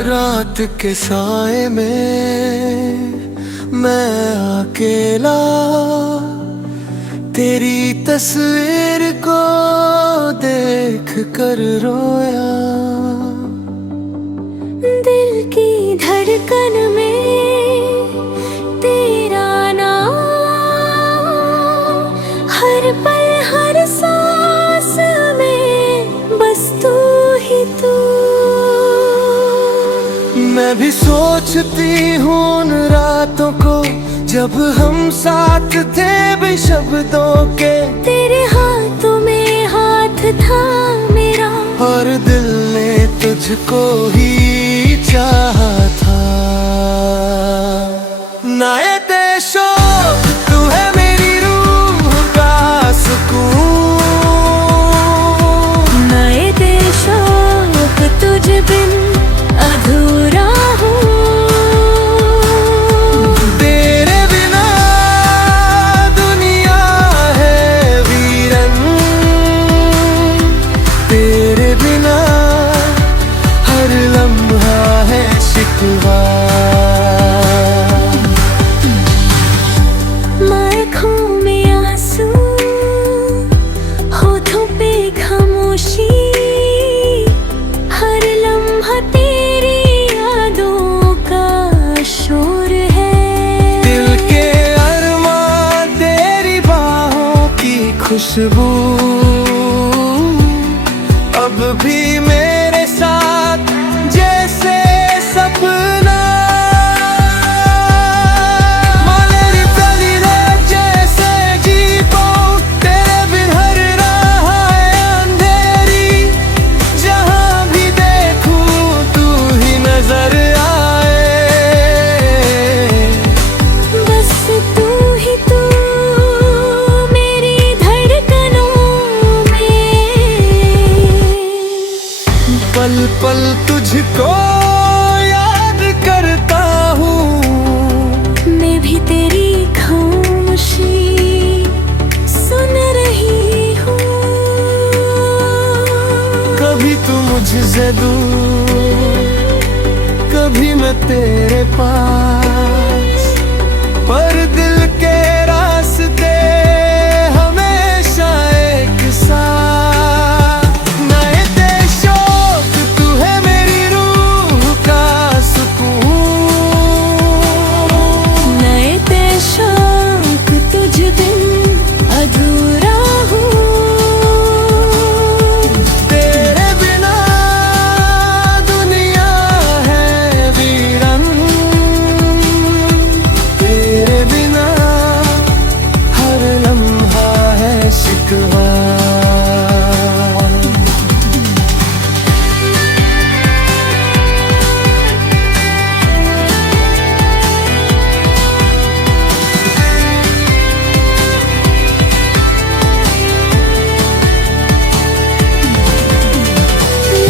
रात के साए में मैं अकेला तेरी तस्वीर को देख कर रोया। दिल की धड़कन में तेरा नाम, हर पल हर सांस में बस तू ही तू। मैं भी सोचती हूँ उन रातों को जब हम साथ थे बेशब्दों के। तेरे हाथों में हाथ था मेरा और दिल ने तुझको ही चाहा था। नायते शौक तू है मेरी रूह का सुकून। नायते शौक तुझ बिन अधूरा हूँ। तेरे बिना दुनिया है वीरन, तेरे बिना हर लम्हा है शिकवा। आँखों में आंसू, होठों पे खामोशी, हर लम्हा तेरी यादों का शोर है। दिल के अरमां तेरी बाहों की खुशबू अब भी मेरे साथ जैसे सपना। मालेरी प्याली रे जैसे जीतो तेरे बिन हर राह है अंधेरी। जहाँ भी देखूं तू ही नजर आए। बस तू ही तू मेरी धड़कनों में। पल पल तुझको याद करता हूँ। मैं भी तेरी खामोशी सुन रही हूँ। कभी तू मुझसे दूर, कभी मैं तेरे पास, पर दिल के रास्ते हमेशा एक साथ। नायते शौक तू है मेरी रूह का सुकून। नायते शौक तुझ बिन अधूरा हूँ। तेरे बिना दुनिया है वीरन, तेरे बिना हर लम्हा है शिकवा।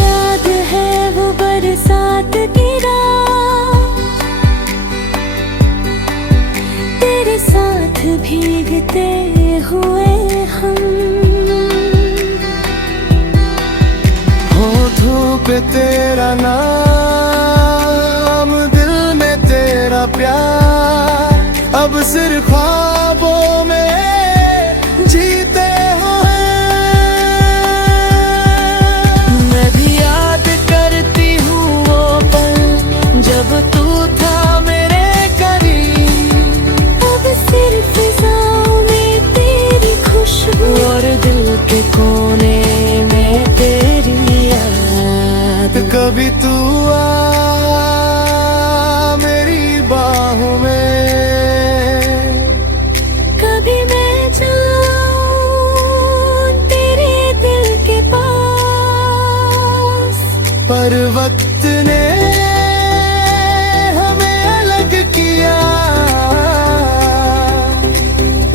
याद है वो बरसात की रात, तेरे साथ भीगते हुए हम। होठों पे तेरा नाम, दिल में तेरा प्यार, अब सिर्फ ख्वाबों में जीते हो हैं। मैं भी याद करती हूँ वो पल जब तू था मेरे करीब। अब सिर्फ फिजाओं में तेरी खुशबू और दिल के कोने में तेरी याद। कभी तू आ मेरी बाहों में, कभी मैं जाऊं तेरे दिल के पास। पर वक्त ने हमें अलग किया,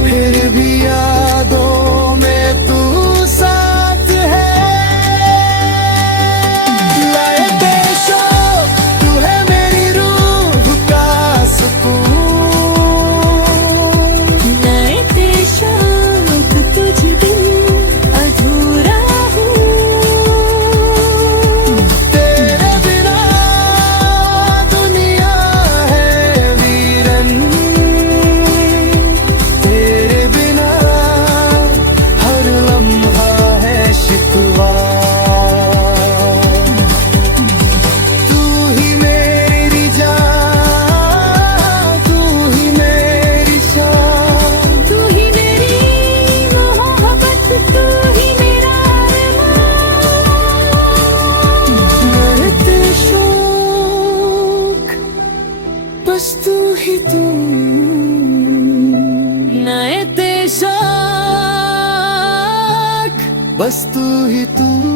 फिर भी यादों में तू साथ है। लायते शौक तू है मेरी रूह का सुकून। नायते शौक तुझ बिन अधूरा हूँ। तेरे बिना ही तू नए ते शाख बस तू ही तू